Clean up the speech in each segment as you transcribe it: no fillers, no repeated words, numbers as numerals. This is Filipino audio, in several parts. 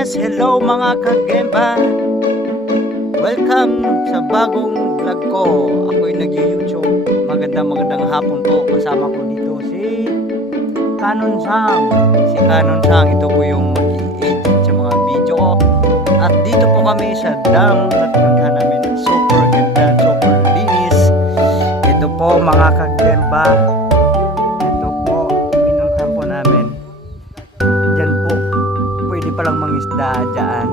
Yes, hello mga kagemba. Welcome sa bagong vlog ko. Ako'y nag-YouTube. Magandang hapon po. Kasama ko dito si Canon Sang. Si Canon Sang, ito po yung mag-i-edit sa mga video ko. At dito po kami sa dam at puntahan namin. Super ganda, super linis. Ito po mga kagemba. Ito po, pinuntahan po namin. Diyan po, pwede palang mangisda dyan.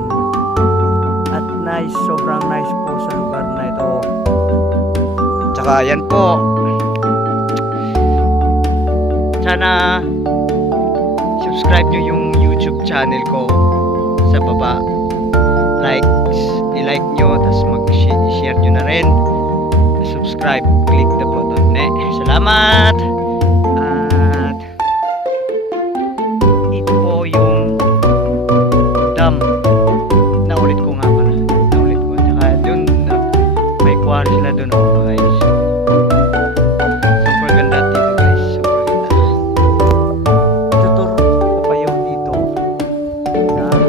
At nice, sobrang nice po sa lugar na ito. Tsaka yan po, sana subscribe nyo yung YouTube channel ko sa baba. I-like nyo, tapos mag-share nyo na rin. Subscribe, click the button. Salamat! At ito po yung dam. Naulit ko nga pala. Naulit ko. Tsaka dun, may quarry sila dun. Oh, guys. Super ganda dito, guys. Super ganda. Tuturo ko kayo dito na dam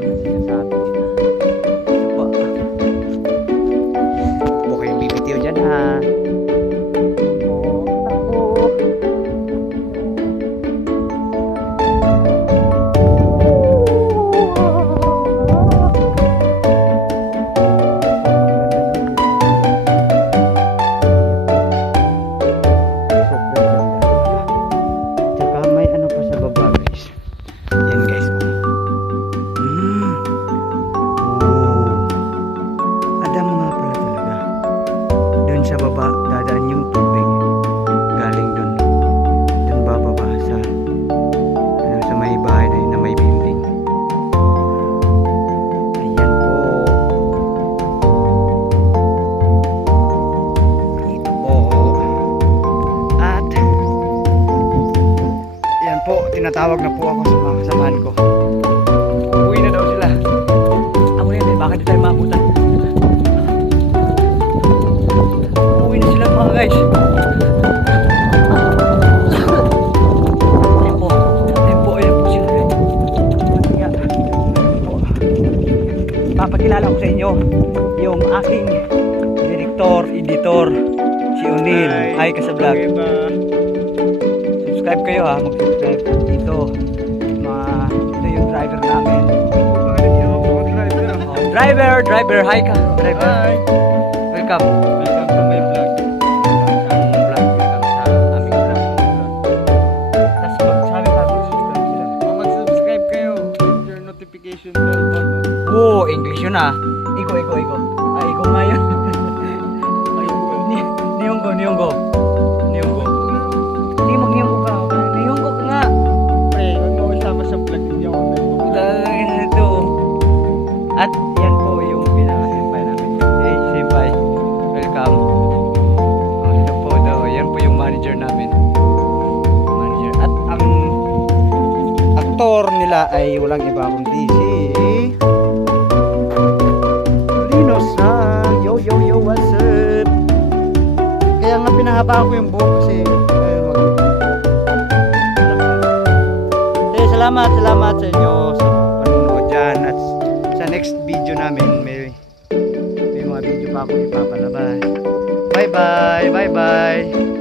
na sinasabi nila. Ito po. Huwag kayong bibitiw dyan, ha. Sa baba dadaan yung tubig galing dun bababa sa sa may bahay na may building. Ayan po, ito po, at ayan po, tinatawag na po ako sa mga kasamahan ko. Uwi na daw sila. Ako rin, bakit di tayo maabutan? Uwi na sila mga guys. Ayan po sila. Papakilala ko sa inyo yung aking director, editor, si Unil. Hi ka sa vlog. Subscribe kayo ha, mag-subscribe dito. Ito yung driver namin. Driver, hi ka. Driver. Hi. Welcome. Welcome sa my vlog. Mag-subscribe kayo. Hit your notification bell button. Oh, English yun ah. Iko. Ay, iko nga yun. Nihongo. Sige, mag-nihongo ka. Nihongo ka nga. Pre, huwag mo kasama sa vlog. Hindi ako nag-vlog. Ito. At yan po yung pinaka-senpai namin. Hey, senpai. Welcome. Ito po daw. Yan po yung manager namin. At ang aktor nila ay walang iba kundi si Lino Sang. Yo, what's up? Kaya nga pinahaba ko yung buhok kasi salamat sa inyo sa panunood dyan. At sa next video namin may mga video pa ako ipapalabas. Bye bye.